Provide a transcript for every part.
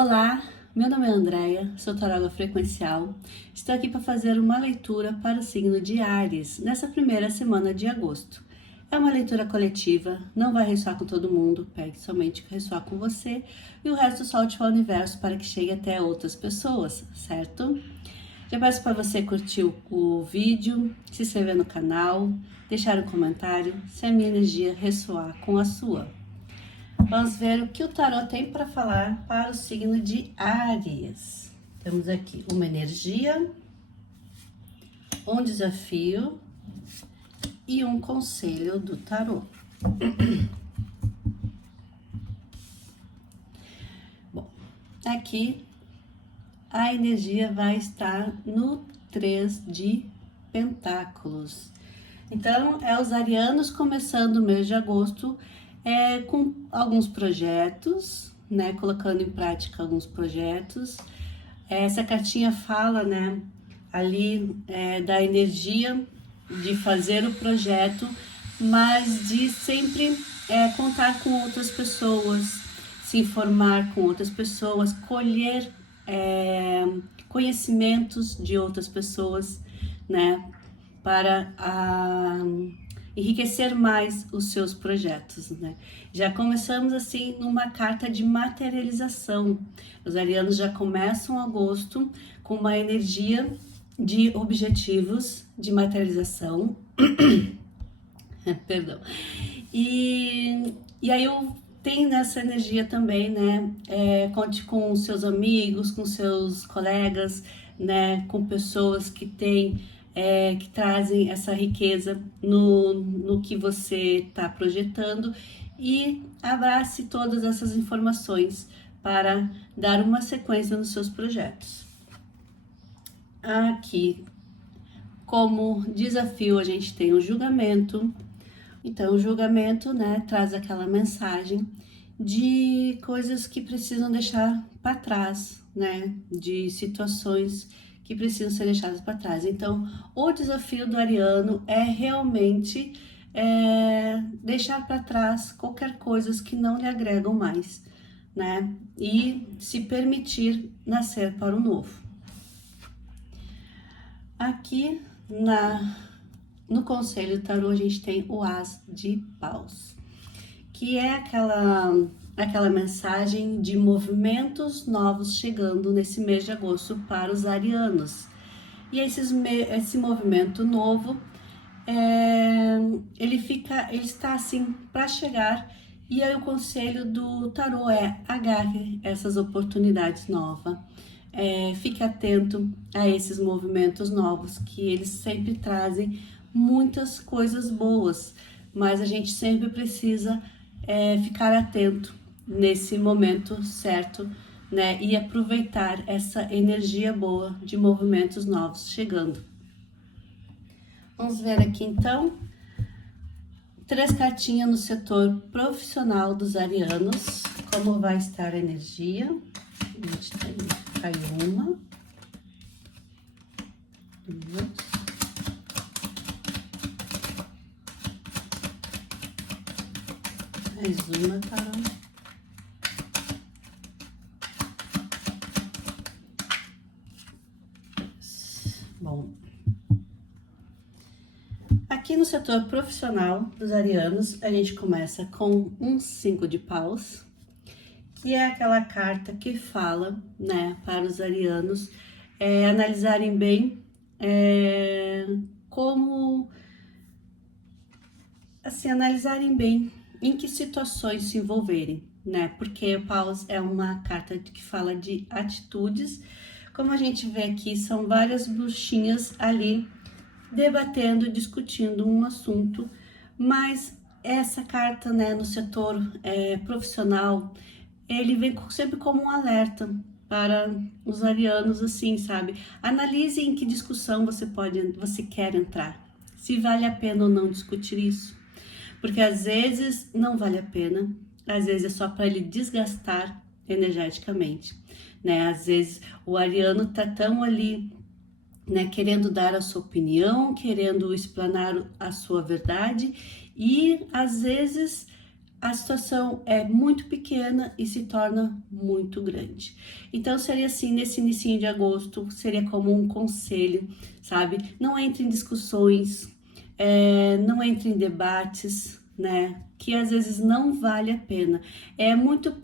Olá, meu nome é Andréia, sou taróloga frequencial. Estou aqui para fazer uma leitura para o signo de Áries, nessa primeira semana de agosto. É uma leitura coletiva, não vai ressoar com todo mundo, pegue somente o que ressoar com você e o resto solte ao universo para que chegue até outras pessoas, certo? Já peço para você curtir o vídeo, se inscrever no canal, deixar um comentário se a minha energia ressoar com a sua. Vamos ver o que o tarô tem para falar para o signo de Áries. Temos aqui uma energia, um desafio e um conselho do tarô. Bom, aqui a energia vai estar no 3 de Pentáculos. Então, é os arianos começando o mês de agosto com alguns projetos, né? Colocando em prática alguns projetos. Essa cartinha fala, né? Ali da energia de fazer o projeto, mas de sempre contar com outras pessoas, se informar com outras pessoas, colher conhecimentos de outras pessoas, né? Para enriquecer mais os seus projetos, né? Já começamos assim numa carta de materialização. Os arianos já começam agosto com uma energia de objetivos de materialização. Perdão. E aí eu tenho nessa energia também, né? Conte com seus amigos, com seus colegas, né? Com pessoas que têm que trazem essa riqueza no que você está projetando e abrace todas essas informações para dar uma sequência nos seus projetos. Aqui, como desafio, a gente tem o julgamento. Então, o julgamento, né, traz aquela mensagem de coisas que precisam deixar para trás, né, de situações que precisam ser deixadas para trás. Então, o desafio do ariano é realmente deixar para trás qualquer coisa que não lhe agregam mais, né? E se permitir nascer para o novo. Aqui no conselho tarô a gente tem o As de Paus, que é aquela mensagem de movimentos novos chegando nesse mês de agosto para os arianos. E esse movimento novo, ele está assim para chegar, e aí o conselho do tarô é: agarre essas oportunidades novas. Fique atento a esses movimentos novos, que eles sempre trazem muitas coisas boas, mas a gente sempre precisa ficar atento nesse momento certo, né? E aproveitar essa energia boa de movimentos novos chegando. Vamos ver aqui então 3 cartinhas no setor profissional dos arianos, como vai estar a energia. A gente caiu uma, 2, mais uma, tarô. Bom, aqui no setor profissional dos arianos, a gente começa com um 5 de paus, que é aquela carta que fala, né, para os arianos analisarem bem como, assim, analisarem bem em que situações se envolverem, né, porque o paus é uma carta que fala de atitudes. Como a gente vê aqui, são várias bruxinhas ali debatendo, discutindo um assunto, mas essa carta, né, no setor profissional, ele vem sempre como um alerta para os arianos, assim, sabe? Analise em que discussão você quer entrar, se vale a pena ou não discutir isso, porque às vezes não vale a pena, às vezes é só para ele desgastar energeticamente, né? Às vezes o ariano tá tão ali, né, querendo dar a sua opinião, querendo explanar a sua verdade, e às vezes a situação é muito pequena e se torna muito grande. Então, seria assim, nesse início de agosto, seria como um conselho, sabe? Não entre em discussões, não entre em debates, né? Que às vezes não vale a pena. É muito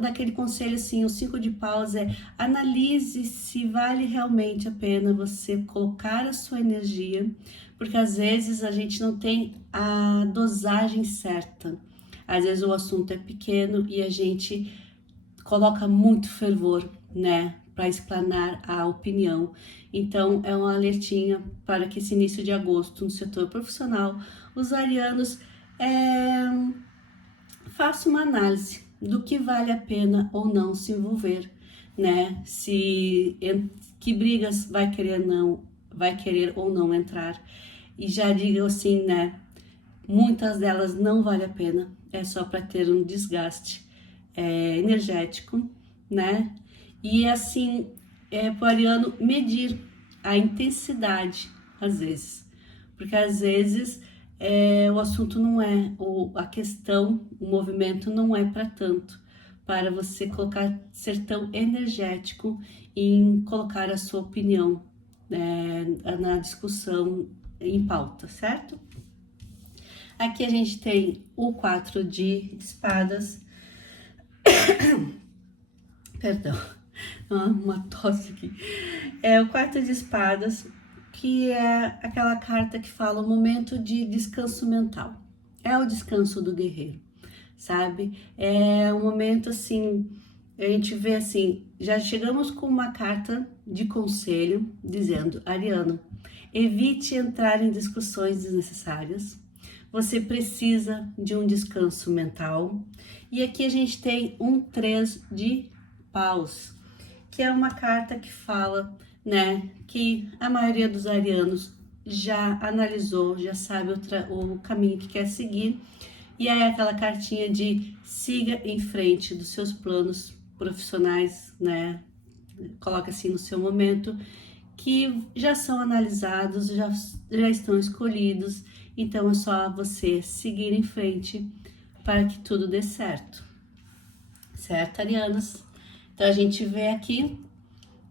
daquele conselho assim, o 5 de paus analise se vale realmente a pena você colocar a sua energia, porque às vezes a gente não tem a dosagem certa. Às vezes o assunto é pequeno e a gente coloca muito fervor, né, para explanar a opinião. Então, é um alertinha para que esse início de agosto, no setor profissional, os arianos façam uma análise do que vale a pena ou não se envolver, né? Que brigas vai querer ou não entrar. E já digo assim, né? Muitas delas não vale a pena, é só para ter um desgaste energético, né? E assim, para o ariano medir a intensidade, às vezes, porque às vezes o assunto não é, a questão, o movimento não é para tanto, para você ser tão energético em colocar a sua opinião na discussão em pauta, certo? Aqui a gente tem o 4 de espadas. Perdão, uma tosse aqui. É o 4 de espadas, que é aquela carta que fala o momento de descanso mental. É o descanso do guerreiro, sabe? É um momento assim, a gente vê assim, já chegamos com uma carta de conselho dizendo: Ariano, evite entrar em discussões desnecessárias. Você precisa de um descanso mental. E aqui a gente tem um 3 de paus, que é uma carta que fala, né, que a maioria dos arianos já analisou, já sabe o caminho que quer seguir. E aí aquela cartinha de siga em frente dos seus planos profissionais, né? Coloca assim no seu momento, que já são analisados, já estão escolhidos, então é só você seguir em frente para que tudo dê certo. Certo, arianas? Então a gente vê aqui,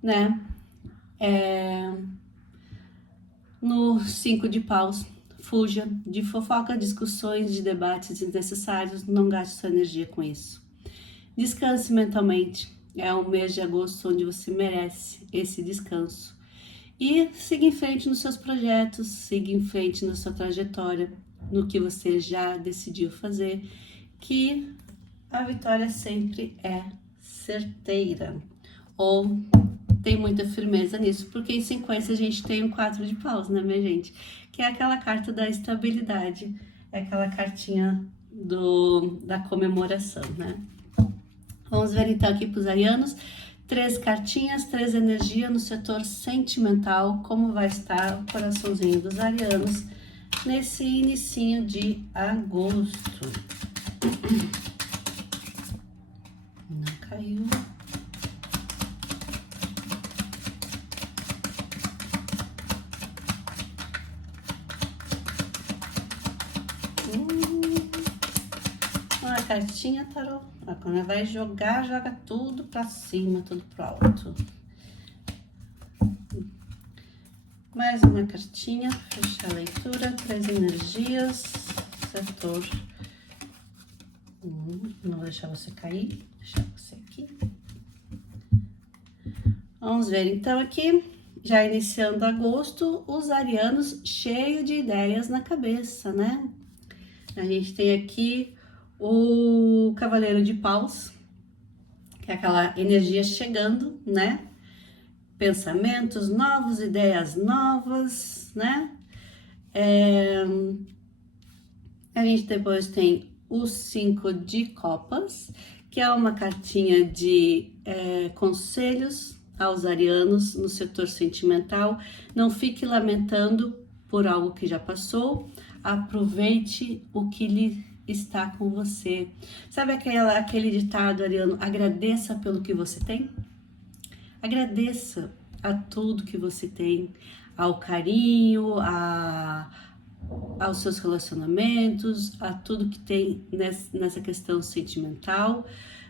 né, no 5 de paus, fuja de fofoca, discussões, de debates desnecessários, não gaste sua energia com isso. Descanse mentalmente, é um mês de agosto onde você merece esse descanso. E siga em frente nos seus projetos, siga em frente na sua trajetória, no que você já decidiu fazer, que a vitória sempre é certeira. Ou tem muita firmeza nisso, porque em sequência a gente tem o 4 de paus, né, minha gente? Que é aquela carta da estabilidade, é aquela cartinha da comemoração, né? Vamos ver então aqui para os arianos. 3 cartinhas, 3 energias no setor sentimental, como vai estar o coraçãozinho dos arianos nesse inicinho de agosto. Não caiu. Uma cartinha tarô. Quando vai jogar, joga tudo pra cima, tudo pro alto. Mais uma cartinha, fechar a leitura, 3 energias, setor. Não vou deixar você cair, vou deixar você aqui. Vamos ver então aqui, já iniciando agosto, os arianos cheios de ideias na cabeça, né? A gente tem aqui o cavaleiro de paus, que é aquela energia chegando, né? Pensamentos novos, ideias novas, né? A gente depois tem o 5 de copas, que é uma cartinha de conselhos aos arianos no setor sentimental. Não fique lamentando por algo que já passou, aproveite o que lhe está com você. Sabe aquele ditado ariano, agradeça pelo que você tem? Agradeça a tudo que você tem, ao carinho, aos seus relacionamentos, a tudo que tem nessa questão sentimental.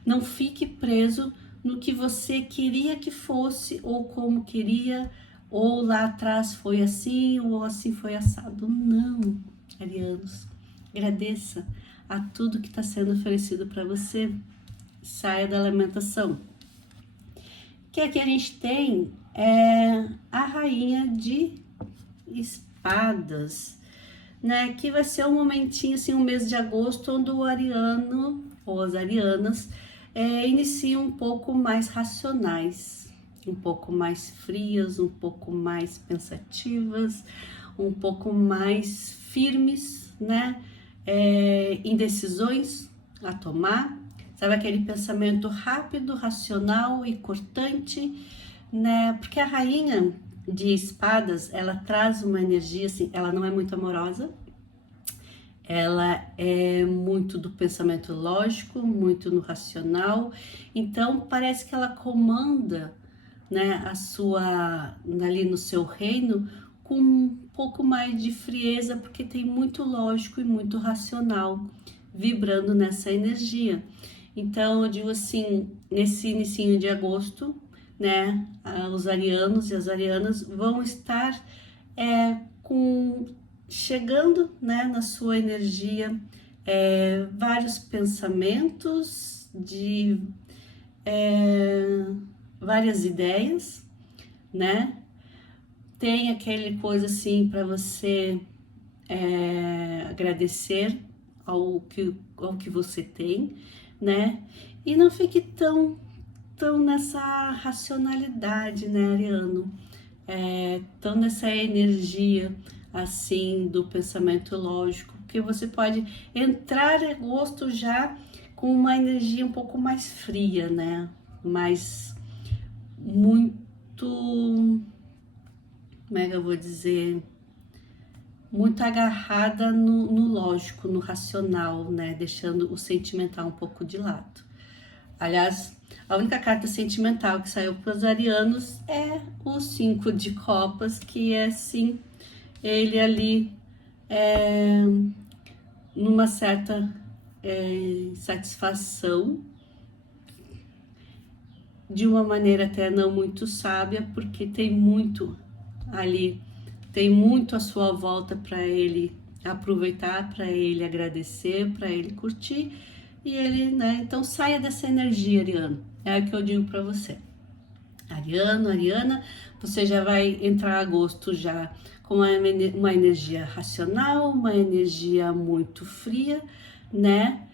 Não fique preso no que você queria que fosse, ou como queria, ou lá atrás foi assim, ou assim foi assado. Não, arianos, agradeça a tudo que está sendo oferecido para você. Saia da lamentação. O que aqui a gente tem é a rainha de espadas, né? Que vai ser um momentinho, assim, um mês de agosto, onde o ariano ou as arianas iniciam um pouco mais racionais, um pouco mais frias, um pouco mais pensativas, um pouco mais firmes, né? Em decisões a tomar. Sabe aquele pensamento rápido, racional e cortante, né? Porque a rainha de espadas, ela traz uma energia assim, ela não é muito amorosa, ela é muito do pensamento lógico, muito no racional, então parece que ela comanda, né, a sua, ali no seu reino, com um pouco mais de frieza, porque tem muito lógico e muito racional vibrando nessa energia. Então eu digo assim, nesse inicinho de agosto, né, os arianos e as arianas vão estar chegando, né, na sua energia, vários pensamentos de várias ideias, né? Tem aquele coisa assim para você agradecer ao que você tem, né? E não fique tão nessa racionalidade, né, ariano? Tão nessa energia assim do pensamento lógico, que você pode entrar em agosto já com uma energia um pouco mais fria, né? Mais muito, como é que eu vou dizer? Muito agarrada no lógico, no racional, né? Deixando o sentimental um pouco de lado. Aliás, a única carta sentimental que saiu para os arianos é o 5 de copas, que é sim, ele ali numa certa satisfação, de uma maneira até não muito sábia, porque tem muito ali, tem muito à sua volta para ele aproveitar, para ele agradecer, para ele curtir, e ele, né? Então saia dessa energia, Ariano, é o que eu digo para você. Ariano, Ariana, você já vai entrar agosto já com uma energia racional, uma energia muito fria, né?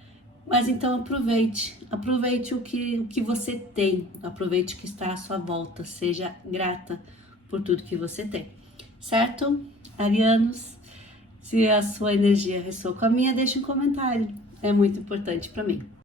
Mas então aproveite o que você tem, aproveite o que está à sua volta, seja grata por tudo que você tem, certo? Arianos, se a sua energia ressoa com a minha, deixe um comentário, é muito importante para mim.